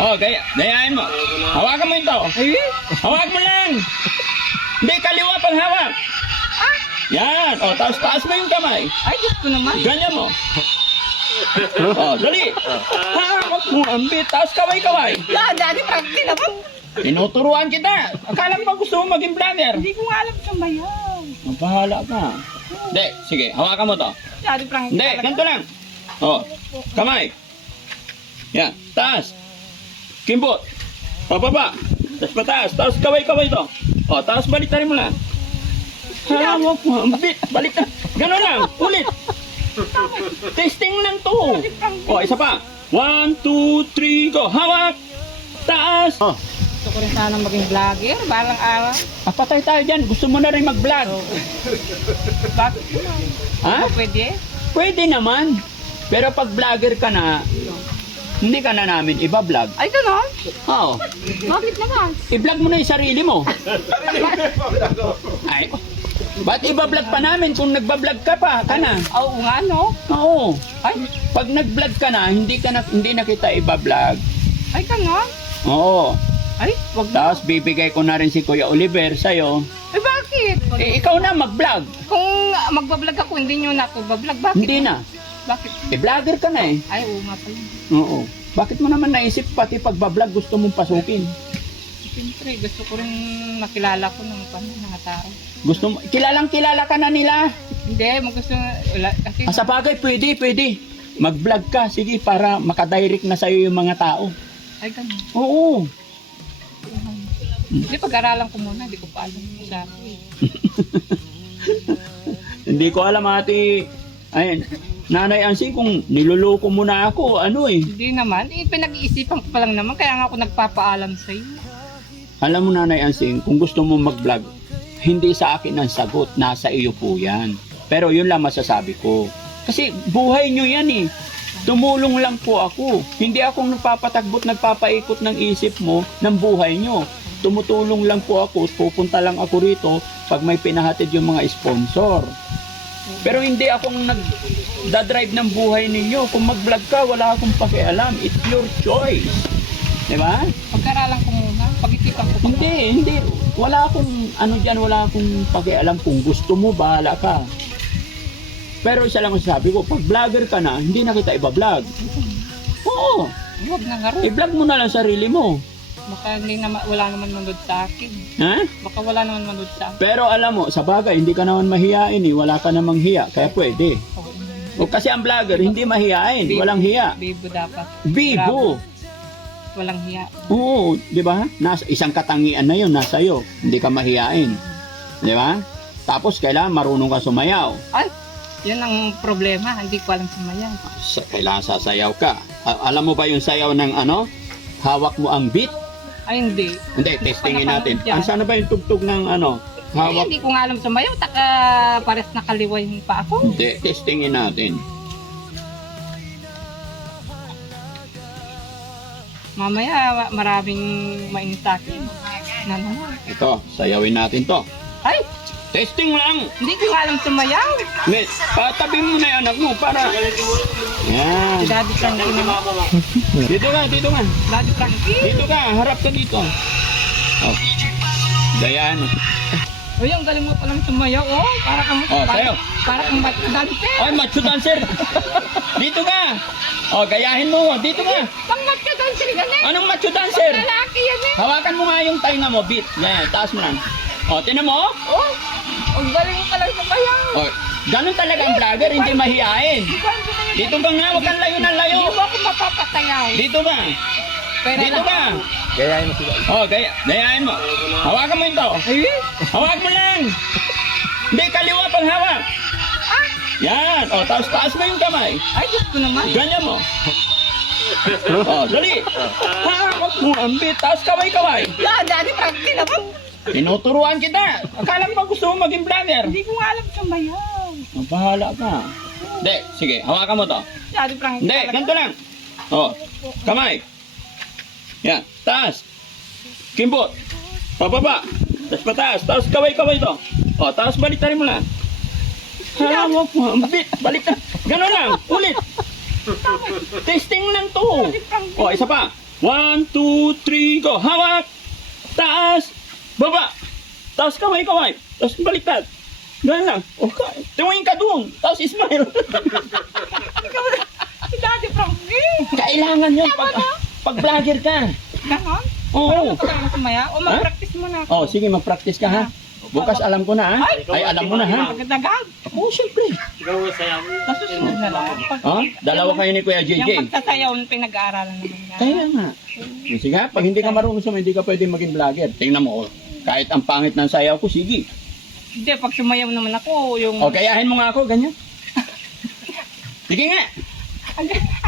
Oh, gayahin mo. Hawakan mo ito. Hawak mo lang. Hindi, kaliwa pang hawak. Yan. O, tapos taas mo yung kamay. Ay, gusto naman. Ganyan mo. O, dali. Hawak mo ang bit. Tapos kaway-kaway. Daddy Frankie naman. Tinuturuan kita. Akala mo ba gusto mo maging vlogger? Hindi ko nga alam sumayaw. Ang bahala ka. Hindi, sige. Hawakan mo to. Daddy Frankie Hindi, talaga. ganito lang. O, kamay. Yan. Taas. Kimbot. Pababa. Tapos pataas. Tapos kaway-kaway to. O, tapos baliktarin mo lang. Hawak mo. Balik na. Ganon lang. Ulit. Testing lang to. O, isa pa. 1, 2, 3, go. Hawak. Taas. O, Gusto ko rin sana maging vlogger. Balang araw. patay tayo dyan. Gusto mo na rin mag-vlog. Bakit naman? Ha? Ba pwede? Pwede naman. Pero pag vlogger ka na, hindi ka na namin iba-vlog. Ay, gano'n? Oo. Bakit naman? I-vlog mo na yung sarili mo. Ay, ba't iba-vlog pa namin kung nagba-vlog ka pa? Ka na. Oo nga, no? Oo. Ay, Pag nag-vlog ka na, hindi na kita iba-vlog. ay, gano'n? Oo. Ay, wag na. Tapos bibigay ko na rin si Kuya Oliver sa'yo. Ay, bakit? Ikaw na mag-vlog. Kung magbablog ako, hindi nyo na ako bablog. Bakit? Hindi na. Bakit? Vlogger ka na eh. Ay, oo nga pala. Oo. Bakit mo naman naisip pati pag-vlog gusto mong pasukin? Siyempre, gusto ko rin makilala ko ng mga tao. Gusto mo, kilalang-kilala ka na nila. Hindi, gusto wala. Kasi, Sa bagay, pwede. Mag-vlog ka, sige, para makadirect na sa'yo yung mga tao. ay, gano'n. Oo. Hindi, pag-aralan ko muna. Hindi ko pa alam sa Hindi ko alam, ate. Ayun, Nanay Ansing, kung niloloko mo na ako, ano eh. Hindi naman. Pinag-iisipan ko pa lang naman. Kaya nga ako nagpapaalam sa iyo. Alam mo, Nanay Ansing, kung gusto mo mag-vlog, hindi sa akin ang sagot, nasa iyo po yan. Pero yun lang masasabi ko. Kasi buhay nyo yan eh. Tumulong lang po ako. Hindi akong nagpapatagbot, nagpapaikot ng isip mo ng buhay nyo. Tumutulong lang po ako, pupunta lang ako rito pag may pinahatid yung mga sponsor. Pero hindi akong nagdadrive ng buhay ninyo. Kung mag-vlog ka, wala akong pakialam. It's your choice. Diba? Pag-aralan ko muna. Pag-isipan ko pa. Hindi. Wala akong, wala akong pakialam. Kung gusto mo, bahala ka. Pero isa lang ang sabi ko, pag vlogger ka na, hindi na kita iba-vlog. Oo. Huwag na nga rin. I-vlog mo na lang sarili mo. Baka hindi wala naman manood sa akin. Ha? Baka wala naman manood sa akin. Pero alam mo, sa bagay, hindi ka naman mahiyain eh. Wala ka namang hiya, kaya pwede. O kasi ang vlogger, hindi mahiyain. Walang hiya. Bibo dapat. Bibo. Walang hiya. Oo, di ba? Isang katangian na yun, nasa iyo. Hindi ka mahiyain. Di ba? Tapos kailangan marunong ka sumayaw. Ay, yun ang problema. Hindi ko alam sumayaw. Kailangan sasayaw ka. Alam mo ba yung sayaw ng hawak mo ang beat? Ay, hindi. Hindi, testingin natin. Yan. Sana ba yung tugtog ng Ay, hawak? hindi ko nga alam sumayaw. Taka pares nakaliway pa ako. Hindi, testingin natin. Mamaya, maraming mainit sa akin. Naman. Ito, sayawin natin to. Ay, Testing lang! hindi ko nga alam sumayaw. Wait, patabi mo na yung anak mo para... Yan. Si Daddy Frankie naman. Dito ka. Daddy Frankie. Dito ka, harap ka dito. Oh. Dayan. O yung galing mo palang sumayaw. Oh, para kang sayaw. para kang dancer. Ay, macho dancer. Dito ka. Oh, gayahin mo. Dito ka. Pang matcha dancer yan eh. Anong macho dancer? Lalaki yan eh. Hawakan mo nga yung tainga mo, beat. Yan, taas mo lang. Oh, tinan mo. Oh, ang galing mo palang sumayaw. Oh, ganun talaga ang vlogger, hindi mahihain. Dito ka nga, huwag kang layo ng layo. Hindi mo ako mapapatayaw. Dito ka. Pero Dito ka. Gayahin mo sila. Oh, gayahin mo. Hawakan mo ito. Ay, Hawak mo lang. Hindi, kaliwa pang hawak. Yan. O, tapos taas mo yung kamay. ay gusto naman. Ganyan mo. O, dali. Hawak mo ang bit. Tapos kaway-kaway. Daddy Frankie naman. Tinuturuan kita. Akala mo ba gusto mo maging vlogger? Hindi ko nga alam sumayaw. Ang bahala ka. Hindi, sige. Hawakan mo to. Daddy Frankie Hindi, talaga. ganito lang. O, kamay. Yan. Taas. Kimbot. Pababa. Tapos pataas. Tapos kaway-kaway to. O, tapos baliktarin mo lang. Hawak mo. Balik na. Ganon lang. Ulit. Testing lang to. O, isa pa. 1, 2, 3, go. Hawak. Taas. Baba. Taas kamay. Tapos baliktad. Ganun lang. Okay. Tumingin ka dun. Tapos smile. Si Daddy Frankie. Kailangan yun pag vlogger ka. Ganon? Oo. Ano ka talaga sumaya? O mag-practice mo na ako. Oh, sige, mag-practice ka ha. Bukas alam ko na ha. Ay, alam mo na ha. Agad-agad. Oo, syempre. Nasusunod na lang. Oh, dalawa kayo ni Kuya Yung JJ. pagsasayaw, pinag-aaralan naman yan. Kaya nga. Sige ha, pag hindi ka marunong sumayaw, hindi ka pwede maging vlogger. Tingnan mo, oh. Kahit ang pangit ng sayaw ko, sige. Hindi, pag sumayaw naman ako, yung... O, kayahin mo nga ako, ganyan. Sige nga.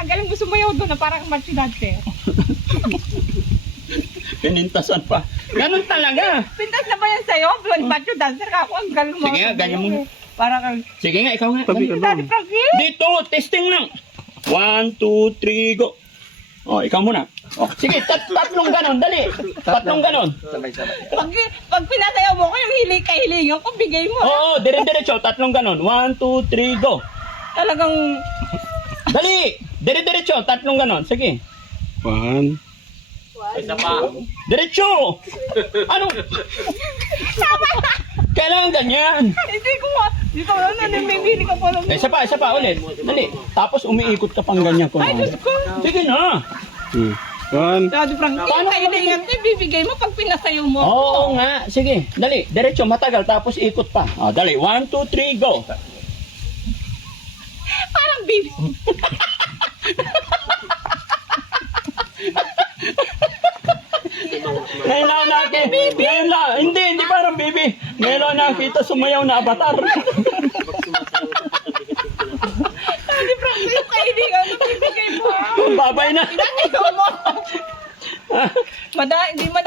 Ang galing mo sumayaw doon na parang macho dancer. Pinintasan pa. Ganun talaga. Pintas na ba yan sa'yo? Macho dancer ka ako, ang galing mo. Sige nga, ganyan mo. Parang kang... Sige nga, ikaw nga. Si Daddy Frankie. Dito, testing lang. 1, 2, 3, go. O, ikaw muna. O, sige, tatlong ganon, dali. Tatlong ganon. Pag pinasayaw mo ko, yung hilingan ko, bigay mo. Oo, dire-diretso, tatlong ganon. 1, 2, 3, go. Talagang... Dali! Dire-diretso, tatlong ganon. Sige. 1. Isa pa. Diretso! Ano? Kailangan ganyan. Hindi ko nga. Dito na, namimili ka pa lang. Isa pa ulit. Dali. Tapos umiikot ka pang ganyan ko. Ay, Diyos ko. Sige na. 1. Daddy Frankie, kahilingan ko, bibigay mo pag pinasayaw mo. Oo nga. Sige. Dali. Diretso, matagal. Tapos ikot pa. O, dali. 1, 2, 3, go. Parang baby. Ngayon lang nakita. Ngayon lang. Hindi parang baby. Ngayon lang nakita sumayaw na avatar. Daddy Frankie, yung kahilingan mo, bibigay mo. Babay na. Pinasayaw mo. Hindi mo